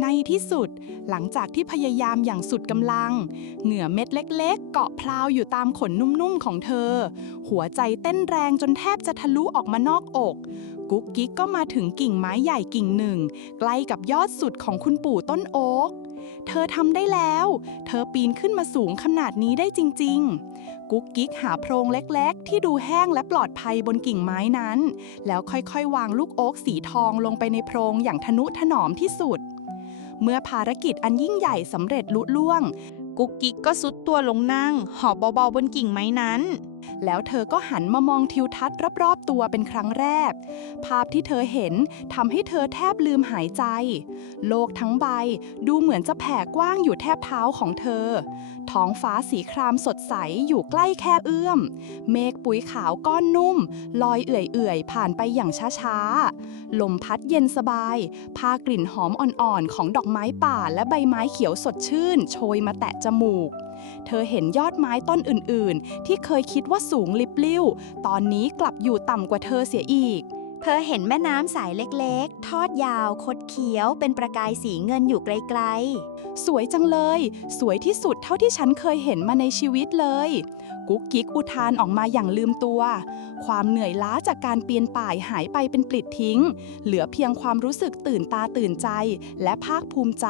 ในที่สุด หลังจากที่พยายามอย่างสุดกำลัง เหงื่อเม็ดเล็ก ๆ เกาะพลาวอยู่ตามขนนุ่ม ๆ ของเธอ หัวใจเต้นแรงจนแทบจะทะลุออกมานอกอก กุ๊กกิ๊กก็มาถึงกิ่งไม้ใหญ่กิ่งหนึ่ง ใกล้กับยอดสุดของคุณปู่ต้นโอ๊กเธอทำได้แล้ว เธอปีนขึ้นมาสูงขนาดนี้ได้จริง ๆ กุ๊กกิ๊กหาโพรงเล็ก ๆ ที่ดูแห้งและปลอดภัยบนกิ่งไม้นั้น แล้วค่อยๆ วางลูกโอ๊กสีทองลงไปในโพรงอย่างทนุถนอมที่สุด เมื่อภารกิจอันยิ่งใหญ่สำเร็จลุล่วง กุ๊กกิ๊กก็ซุดตัวลงนั่ง หอบเบาๆบนกิ่งไม้นั้น แล้วเธอก็หันมามองทิวทัศน์รอบๆตัวเป็นครั้งแรก ภาพที่เธอเห็นทำให้เธอแทบลืมหายใจ โลกทั้งใบดูเหมือนจะแผ่กว้างอยู่แทบเท้าของเธอ ท้องฟ้าสีครามสดใสอยู่ใกล้แค่เอื้อม เมฆปุ๋ยขาวก้อนนุ่ม ลอยเอื่อยๆ ผ่านไปอย่างช้าๆ ลมพัดเย็นสบาย พากลิ่นหอมอ่อนๆ ของดอกไม้ป่าและใบไม้เขียวสดชื่น โชยมาแตะจมูก เธอเห็นยอดไม้ต้นอื่นๆ ที่เคยคิดว่าสูงลิบลิ่ว ตอนนี้กลับอยู่ต่ำกว่าเธอเสียอีก เธอเห็นแม่น้ำสายเล็กๆ ทอดยาว คดเคี้ยว เป็นประกายสีเงินอยู่ไกลสวยจังเลย สวยที่สุดเท่าที่ฉันเคยเห็นมาในชีวิตเลย กุ๊กกิ๊กอุทานออกมาอย่างลืมตัว ความเหนื่อยล้าจากการเปียนป่ายหายไปเป็นปลิดทิ้ง เหลือเพียงความรู้สึกตื่นตาตื่นใจ และภาคภูมิใจ